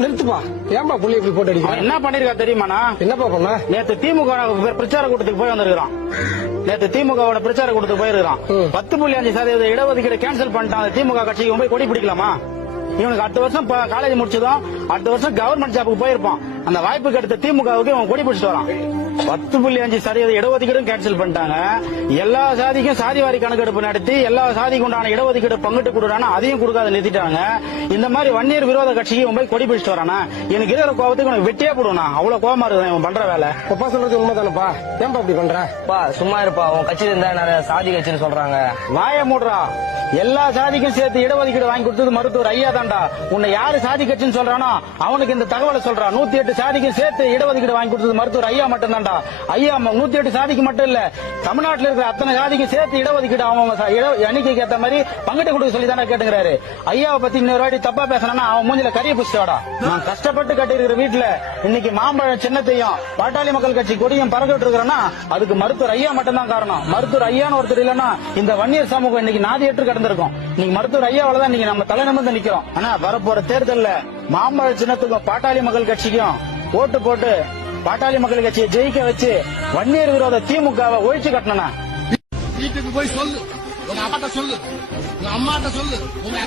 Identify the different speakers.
Speaker 1: நிறுத்துப்பா. ஏன்பா புள்ளி இப்படி போட்டு
Speaker 2: அவன்
Speaker 1: அடிக்கிற
Speaker 2: என்ன பண்ணிருக்கா தெரியுமாண்ணா?
Speaker 1: என்னப்பா பண்ண?
Speaker 2: நேத்து திமுக பிரச்சார கூட்டத்துக்கு போய் வந்திருக்கான் நேத்து திமுகவோட பிரச்சார கூட்டத்துக்கு போயிருக்கான். பத்து புள்ளி அஞ்சு சதவீத இடஒதுக்கீடு கேன்சல் பண்ணிட்டான். திமுக கட்சிக்கு போய் கொடி பிடிக்கலாமா? இவனுக்கு அடுத்த வருஷம் காலேஜ் முடிச்சதும் அடுத்த வருஷம் கவர்மெண்ட் ஜாபுக்கு போயிருப்பான். அந்த வாய்ப்பு கிடைத்த திமுகவுக்கு இவன் கொடி பிடிச்சிட்டு வரான். பத்து புள்ளி அஞ்சு சதவீத இடஒதுக்கீடும் கேன்சல் பண்ணிட்டாங்க. எல்லா சாதிக்கும் சாதிவாரி கணக்கெடுப்பு நடத்தி எல்லா சாதிக்கு உண்டான இடஒதுக்கீடு பங்கிட்டு கொடுறானா அதையும் கொடுக்காத நிறுத்திட்டாங்க. இந்த மாதிரி வன்னியர் விரோத கட்சிக்கு இவன் போய் கொடி பிடிச்சிட்டு வரானா? எனக்கு இருக்கிற கோபத்துக்கு உனக்கு வெட்டியே போடுவானா? அவ்வளவு கோபமா இருக்குது இவன் பண்ற வேலை.
Speaker 1: அப்பா சொல்றது உண்மைதானப்பா? ஏன்பா இப்படி பண்ற?
Speaker 3: பா சும்மா இருப்பா. உன் கட்சியில இருந்தா நிறைய சாதி கட்சின்னு சொல்றாங்க.
Speaker 2: வாய மூடுறா. எல்லா சாதிக்கும் சேர்த்து இடஒதுக்கீடு வாங்கி கொடுத்தது மருத்துவர் ஐயா தான்டா. உன்னை யாரு சாதி கட்சின்னு சொல்றானோ அவனுக்கு இந்த தகவலை சொல்றா. நூத்தி எட்டு சாதிக்கும் சேர்த்து இடஒதுக்கீடு வாங்கி கொடுத்தது மருத்துவர் ஐயா மட்டும் தான்டா ஐயா நூத்தி எட்டு சாதிக்கு மட்டும் இல்ல தமிழ்நாட்டில் இருக்கிற அத்தனை சாதிக்கும் சேர்த்து இடஒதுக்கீடு அவங்க இட- எண்ணிக்கைக்கு ஏற்ற மாதிரி பங்கிட்டு கொடுக்க சொல்லி தானே கேட்டுங்கிறாரு ஐயாவை பத்தி இன்னொரு வாட்டி தப்பா பேசினா அவன் மூஞ்சில கரிய புடிச்சிட்டாடா. நான் கஷ்டப்பட்டு கட்டியிருக்கிற வீட்டுல இன்னைக்கு மாம்பழம் சின்னத்தையும் பாட்டாளி மக்கள் கட்சி கொடியும் பறந்துட்டு இருக்கிறேன்னா அதுக்கு மருத்துவர் ஐயா மட்டும்தான் காரணம். மருத்துவர் ஐயான்னு ஒருத்தர் இல்லைன்னா இந்த வன்னியர் சமூகம் இன்னைக்கு நாதியற்று கிடந்திருக்கும். நீங்க மருத்துவர் ஐயாவில தான் நீங்க நம்ம தலை நிமிர்ந்து நிக்கிறோம். ஆனா வரப்போற தேர்தல்ல மாம்பழ சின்னத்துக்கும் பாட்டாளி மக்கள் கட்சிக்கும் ஓட்டு போட்டு பாட்டாளி மக்கள் கட்சியை ஜெயிக்க வச்சு வன்னியர் விரோத திமுகவை ஒழிச்சு கட்டணா
Speaker 4: வீட்டுக்கு போய் சொல்லு. உங்க அப்பாட்ட சொல்லு. உங்க அம்மாட்ட சொல்லு. உங்க